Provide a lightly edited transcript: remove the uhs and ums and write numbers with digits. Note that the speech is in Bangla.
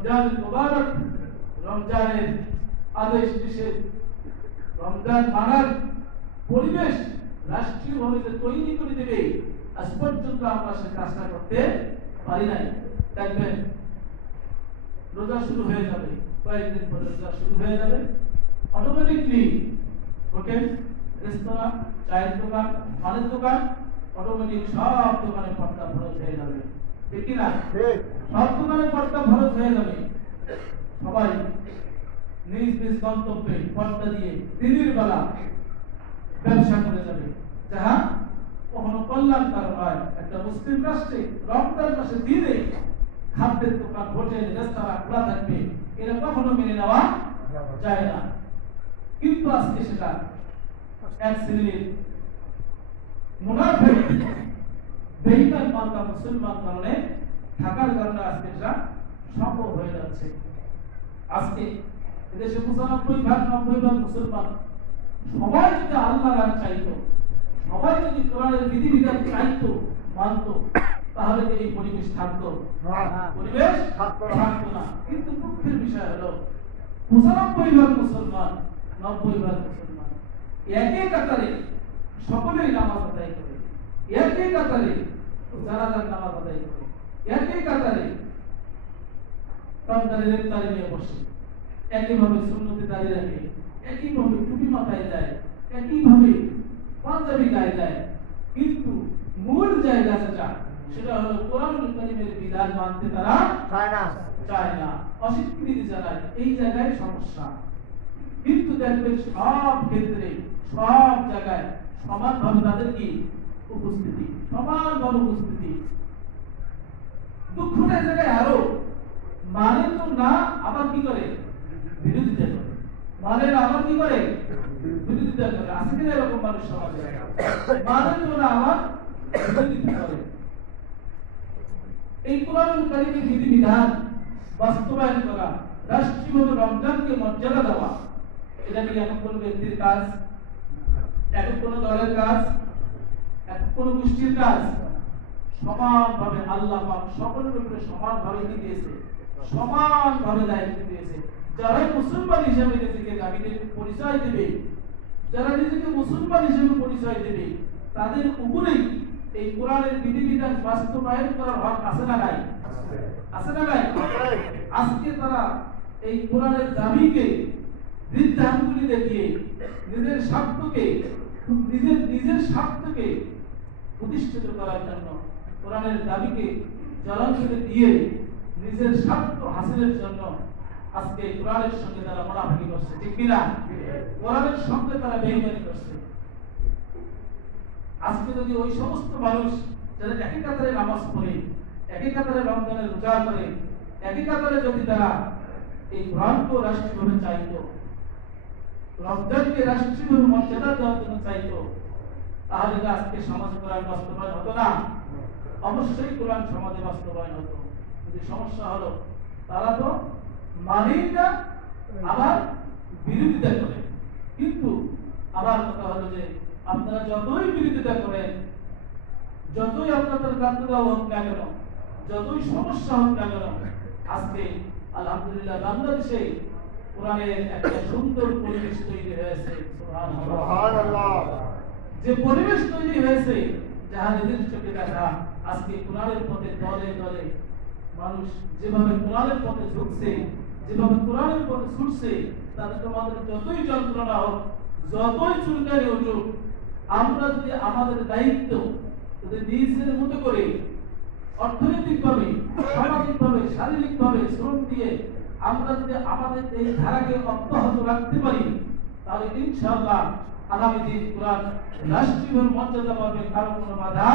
রমজান মুবারক, রমজানের আদেশ নিষেধ, রমজান মানার পরিবেশ রাষ্ট্রীয়ভাবে যে তৈরি করে দেবে, আজ পর্যন্ত আমরা সে কাজটা করতে পারি নাই। দেখবেন রোজা শুরু হয়ে যাবে, কয়েকদিন পরে রোজা শুরু হয়ে যাবে, অটোমেটিকলি হোটেল, রেস্তোরাঁ, চায়ের দোকান, পানের দোকান, অটোমেটিক সব দোকানে পর্দা খরচ হয়ে যাবে, ঠিক কিনা? সব দোকানে পর্দা খরচ হয়ে যাবে। সবাই নিজ নিজ গন্তব্যে পর্দা দিয়ে দিনের বেলা ব্যবসা করে যাবে, যাহা কখনো কল্যাণকর হয়। একটা মুসলিম রাষ্ট্রে রমজান মাসে দিনে খাদ্যের দোকান, হোটেল, রেস্তোরাঁ খোলা থাকবে, এটা কখনো মেনে নেওয়া যায় না। কিন্তু আজকে সেটা এক শ্রেণীর মুনাফিক বেঈমান মার্কা মুসলমান কারণে থাকার কারণে আজকে এটা সম্ভব হয়ে যাচ্ছে। আজকে এদেশে ৯৫-৯০% মুসলমান সবাই যদি আল্লাহর রান চাইতো, সবাই যদি কোরআনের বিধিবিধান চাইতো, মানতো, তাহলে এই পরিবেশ থাকতো, পরিবেশ থাকতো না। কিন্তু দুঃখের বিষয় হলো ৯৫% মুসলমান, ৯০% মুসলমান একই কাতারে সকলেই নামাজ আদায় করে, একই কাতারে জানাজার নামাজ আদায় করে, একই কাতারে রমজানের ইফতারি নিয়ে বসে, একইভাবে সুন্নতে দাঁড়িয়ে রাখে, একইভাবে টুপি মাথায় দেয়, একইভাবে পাঞ্জাবি গায়ে দেয়, কিন্তু মূল জায়গা যেটা সেটা হলো কোরআনুল কারীমের বিধান মানতে তারা চায় না, অস্বীকৃতি জানায়। এই জায়গায় সমস্যা। কিন্তু দেখবেন সব ক্ষেত্রে, সব জায়গায় সমানভাবে তাদের কি উপস্থিতি, সমানভাবে উপস্থিতি। দুঃখের জায়গায় আরো মানে তো না, আবার কি করে বিরোধিতা করে, মানে না আবার কি করে বিরোধিতা করে। আছে কিনা এরকম মানুষ সমাজে? মানে তো না আবার বিরোধিতা করে। এই কোরআনুল কারীমের বিধিবিধান বাস্তবায়ন করা, রাষ্ট্রীয়ভাবে রমজানকে মর্যাদা দেওয়া, এটা কি এখন কোন ব্যক্তির কাজ, এখন কোন দলের কাজ, এখন কোন গোষ্ঠীর কাজ? সমানভাবে আল্লাহ পাক সকলের উপরে সমানভাবে কি দিয়েছে, সমানভাবে দায়িত্ব দিয়েছে। যারা মুসলমান হিসেবে নিজেকে দাবিতে পরিচয় দেবে, যারা নিজেকে মুসলমান হিসেবে পরিচয় দেবে, তাদের উপরেই এই কোরআনের বিধিবিধান বাস্তবায়ন করার হক আছে না নাই? আছে না নাই? আজকে তারা এই কোরআনের দাবিকে বৃদ্ধাঙ্গুলি দেখিয়ে নিজের স্বার্থকে প্রতিষ্ঠিত করার জন্য, কোরআনের দাবিকে জলাঞ্জলি দিয়ে নিজের স্বার্থ হাসিলের জন্য আজকে কোরআনের সঙ্গে তারা মুনাফিকি করছে, ঠিক কিনা? কোরআনের সঙ্গে তারা বেঈমানি করছে। আজকে যদি ওই সমস্ত মানুষ যারা একই কাতারে নামাজ পড়ে, একই কাতারে রমজানের রোজা করে, একই কাতারে যদি তারা এই কোরআনকে রাষ্ট্রীয়ভাবে চাইতো, রমজানকে রাষ্ট্রীয়ভাবে মর্যাদা দেওয়ার জন্য চাইতো, তাহলে আজকে সমাজে কোরআন বাস্তবায়ন হতো না? অবশ্যই কোরআন সমাজে বাস্তবায়ন হতো। কিন্তু সমস্যা হলো তারা তো মানেই না, আবার বিরোধিতা করে। কিন্তু আবার কথা হলো যে আপনারা যতই বিরোধিতা করেন, যতই আপনাদের গাদ্দার হোক না কেন, যতই সমস্যা হোক না কেন, আজকে আলহামদুলিল্লাহ বাংলাদেশে কোরআনের একটা সুন্দর পরিবেশ তৈরি হয়েছে। সুবহানাল্লাহ। যে পরিবেশ তৈরি হয়েছে, যাহা নিজের চোখে দেখা, আজকে কোরআনের পথে দলে দলে মানুষ যেভাবে কোরআনের পথে ঝুঁকছে, যেভাবে কোরআনের পথে ছুটছে, তাদের তোমাদের যতই যন্ত্রণা হোক, যতই চুলকানি উঠুক, আমরা যদি আমাদের দায়িত্ব যদি নিজের মতো করে অর্থনৈতিকভাবে, সামাজিকভাবে, শারীরিকভাবে শ্রম দিয়ে আমরা যদি আমাদের এই ধারাকে অব্যাহত রাখতে পারি, তাহলে ইনশাআল্লাহ আগামী দিন কোরআন রাষ্ট্রীয় মর্যাদা পাবে, কারো কোনো বাধা